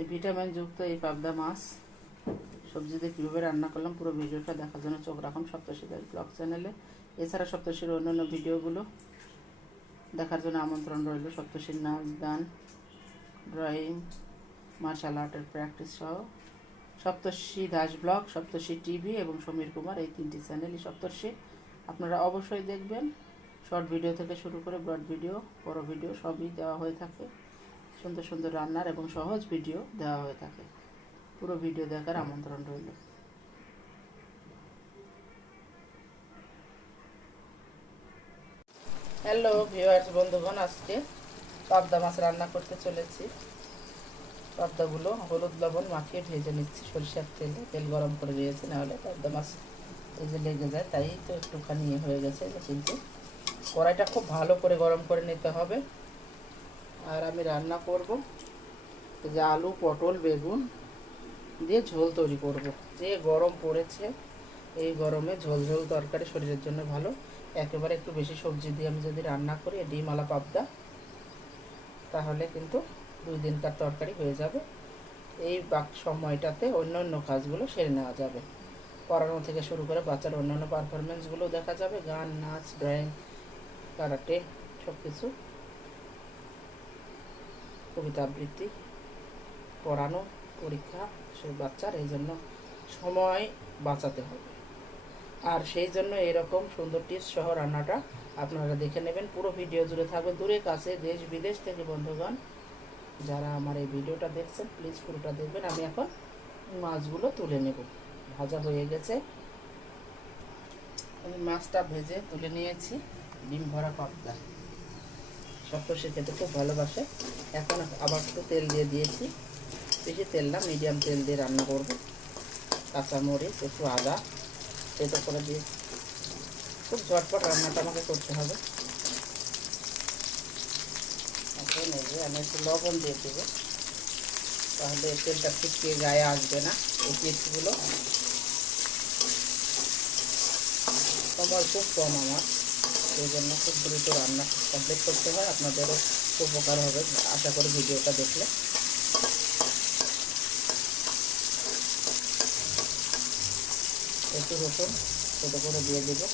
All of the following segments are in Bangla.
এই ভিটামিনযুক্ত এই পাবদা মাছ। সবজি দিয়ে কীভাবে রান্না করলাম, পুরো ভিডিওটা দেখার জন্য চোখ রাখুন সপ্তশীদের ব্লগ চ্যানেলে এছাড়া সপ্তশীর অন্যান্য ভিডিওগুলো দেখার জন্য আমন্ত্রণ রইল সপ্তশীর নাচ গান ড্রয়িং মার্শাল আর্টের প্র্যাকটিস সহ। সপ্তর্ষি দাস ব্লগ সপ্তর্ষি টিভি এবং সমীর কুমার এই তিনটি চ্যানেলই সপ্তর্ষি। আপনারা অবশ্যই দেখবেন। শর্ট ভিডিও থেকে শুরু করে ব্রড ভিডিও বড় ভিডিও সবই দেওয়া হয়ে থাকে। সুন্দর সুন্দর রান্নার এবং সহজ ভিডিও দেওয়া হয়ে থাকে। পুরো ভিডিও দেখার আমন্ত্রণ রইল। হ্যালো ভিউয়ার্স বন্ধুগণ, আজকে পাবদা মাছ রান্না করতে চলেছি। পাবদাগুলো হলুদ লবণ মাখিয়ে ভেজে নিচ্ছি। সরিষার তেলে, তেল গরম করে দিয়েছি নাহলে পাবদা মাছ এই যে লেগে যায়, তাই তো একটুখানি ইয়ে হয়ে গেছে কিন্তু কড়াইটা খুব ভালো করে গরম করে নিতে হবে। আর আমি রান্না করব। যে আলু, পটল, বেগুন দিয়ে ঝোল তৈরি করব। যে গরম পড়েছে, এই গরমে ঝোল ঝোল তরকারি শরীরের জন্য ভালো। একেবারে একটু বেশি সবজি দিয়ে আমি যদি রান্না করি ডিম আলা পাবদা, তাহলে কিন্তু দুই দিনকার তরকারি হয়ে যাবে। এই বাক সময়টাতে অন্য অন্য কাজগুলো সেরে নেওয়া যাবে। পড়ানো থেকে শুরু করে বাচ্চার অন্যান্য পারফরমেন্সগুলো দেখা যাবে। গান, নাচ ড্রয়িং কারাটে সব কিছু কবিতা আবৃত্তি, পড়ানো, পরীক্ষা সে বাচ্চার, এই জন্য সময় বাঁচাতে হবে। আর সেই জন্য এরকম সুন্দর টিপস সহ রান্নাটা আপনারা দেখে নেবেন। পুরো ভিডিও জুড়ে থাকবে দূরে, কাছে, দেশ, বিদেশ থেকে বন্ধুগণ। যারা আমার এই ভিডিওটা দেখছেন প্লিজ পুরোটা দেখবেন। আমি এখন মাছগুলো তুলে নেব। ভাজা হয়ে গেছে। আমি মাছটা ভেজে তুলে নিয়েছি। ডিম ভরা পাবদা। সপ্তর্ষি খেতে খুব ভালোবাসে। এখন আবার একটু তেল দিয়ে দিয়েছি। বেশি তেল না মিডিয়াম তেল দিয়ে রান্না করব। কাঁচামরিচ, একটু আদা তেতো করে দিয়ে। খুব ঝটপট রান্নাটা আমাকে করতে হবে। এখন যে আমি একটু লবণ দিয়ে দেবো। তাহলে তেলটা ছিটকে গায়ে আসবে না, এই পিসগুলো সময় খুব কম আমার। সেই জন্য খুব দ্রুত রান্না কমপ্লিট করতে হয়। আপনাদেরও উপকার হবে, আশা করি ভিডিওটা দেখলে। একটু রসুন ছোটো করে দিয়ে দেবো।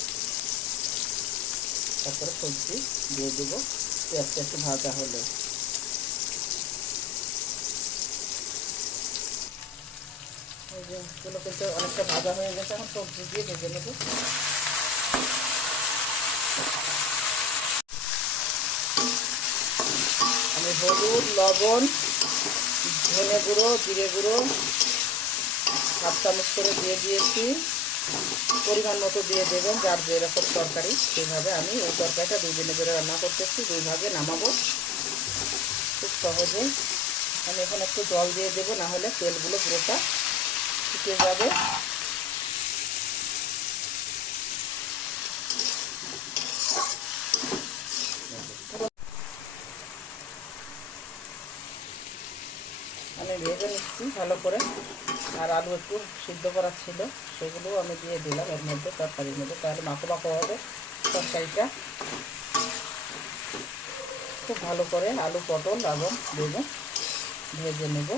তারপরে সবজি দিয়ে দেবো। পেঁয়াজটা একটু ভাজা হলে। কিন্তু অনেকটা ভাজা হয়ে গেছে। এখন সবজি দিয়ে ভেজে নেব। হলুদ, লবণ, ধনে গুঁড়ো, জিরে গুঁড়ো হাফ চামচ করে দিয়ে দিয়েছি। পরিমাণ মতো দিয়ে দেবেন যার যেরকম তরকারি, সেইভাবে আমি ওই তরকারিটা দুই দিনে ধরে রান্না করতেছি। দুই ভাগে নামাবো। খুব সহজে। আমি এখন একটু জল দিয়ে দেবো না হলে তেলগুলো পুরোটা শুকিয়ে যাবে আমি ভেজে নিচ্ছি ভালো করে। আর আলু একটু সিদ্ধ করা ছিল, সেগুলো আমি দিয়ে দিলাম। এর মধ্যে তরকারির মধ্যে। তাহলে মাখো মাখো হবে তরকারিটা। খুব ভালো করে আলু, পটল এবং বেগুন ভেজে নেব।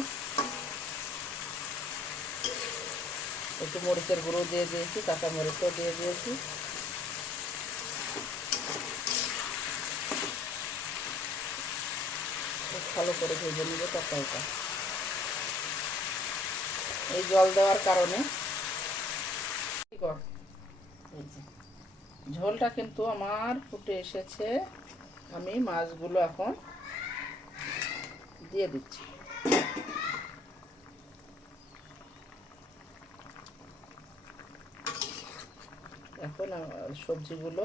একটু মরিচের গুঁড়ো দিয়ে দিয়েছি, কাঁচা মরিচও দিয়ে দিয়েছি। ভালো করে ভেজে নেব তরকারিটা। এই জল দেওয়ার কারণে। ঝোলটা কিন্তু আমার ফুটে এসেছে। আমি মাছগুলো এখন দিয়ে দিচ্ছি। এখন সবজিগুলো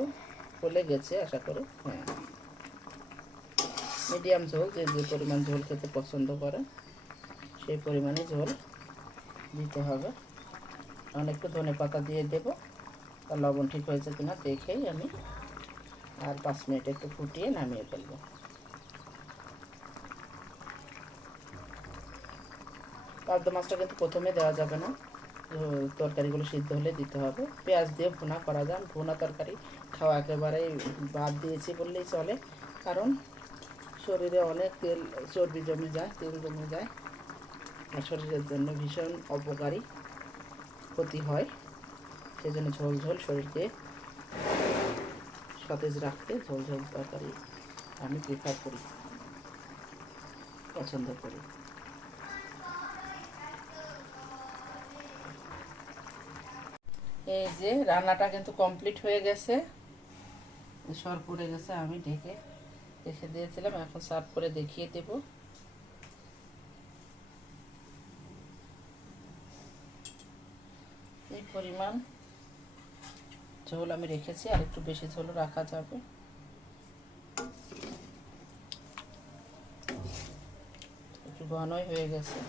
গলে গেছে, আশা করি। হ্যাঁ। মিডিয়াম ঝোল, যে যে পরিমাণ ঝোল খেতে পছন্দ করে, সেই পরিমাণে ঝোল দিতে হবে। এখন একটু ধনে পাতা দিয়ে দেবো। আর লবণ ঠিক হয়েছে কিনা দেখেই আমি আর পাঁচ মিনিট একটু ফুটিয়ে নামিয়ে ফেলব। পাবদা মাছটা কিন্তু প্রথমে দেওয়া যাবে না। তরকারিগুলো সিদ্ধ হলে দিতে হবে। পেঁয়াজ দিয়ে ভুনা করা যায় ভুনা তরকারি খাওয়া একেবারেই বাদ দিয়েছি বললেই চলে। কারণ শরীরে অনেক তেল, চর্বি জমে যায়, তেল জমে যায়। শরীরের জন্য ভীষণ অপকারী ক্ষতি হয়। সেজন্য ঝোল ঝোল শরীরকে সতেজ রাখতে ঝোল ঝোল তরকারি আমি প্রিফার করি, পছন্দ করি। এই যে রান্নাটা কিন্তু কমপ্লিট হয়ে গেছে। সর পড়ে গেছে, আমি ঢেকে রেখে দিয়েছিলাম, এখন সার্ভ করে দেখিয়ে দেব। পরিমাণ ঝোল আমি রেখেছি, আর একটু বেশি ঝোল রাখা যাবে। একটু ঘনই হয়ে গেছে।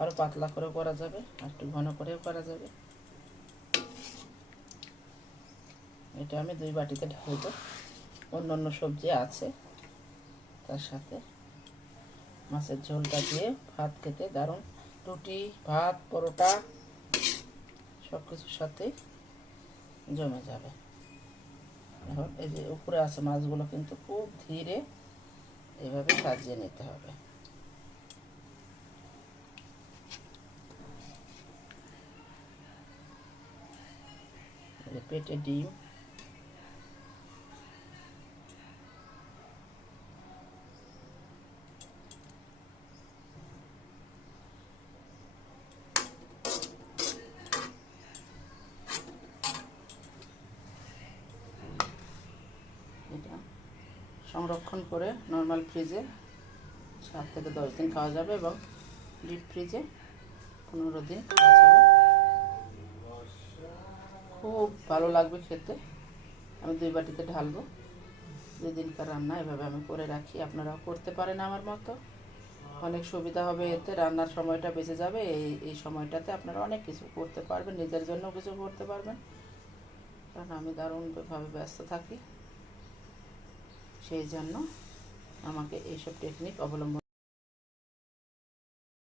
আরও পাতলা করে করা যাবে, আর একটু ঘন করেও করা যাবে। এটা আমি দুই বাটিতে ঢালবো। অন্য অন্য সবজি আছে তার সাথে। মাছের ঝোলটা দিয়ে ভাত খেতে দারুণ রুটি, ভাত, পরোটা সব কিছুর সাথেই জমে যাবে। এখন এই যে উপরে আছে মাছগুলো কিন্তু খুব ধীরে এভাবে সাজিয়ে নিতে হবে। পেটে ডিম এটা সংরক্ষণ করে নর্মাল ফ্রিজে সাত থেকে দশ দিন খাওয়া যাবে এবং ডিপ ফ্রিজে পনেরো দিন খুব ভালো লাগবে খেতে। আমি দুই বাটিতে ঢালবো। দুই রান্না এভাবে আমি করে রাখি। আপনারাও করতে পারেন আমার মতো। অনেক সুবিধা হবে এতে। রান্নার সময়টা বেঁচে যাবে। এই এই সময়টাতে আপনারা অনেক কিছু করতে পারবেন। নিজের জন্য কিছু করতে পারবেন। কারণ আমি দারুণভাবে ব্যস্ত থাকি। সেই জন্য আমাকে এইসব টেকনিক অবলম্বন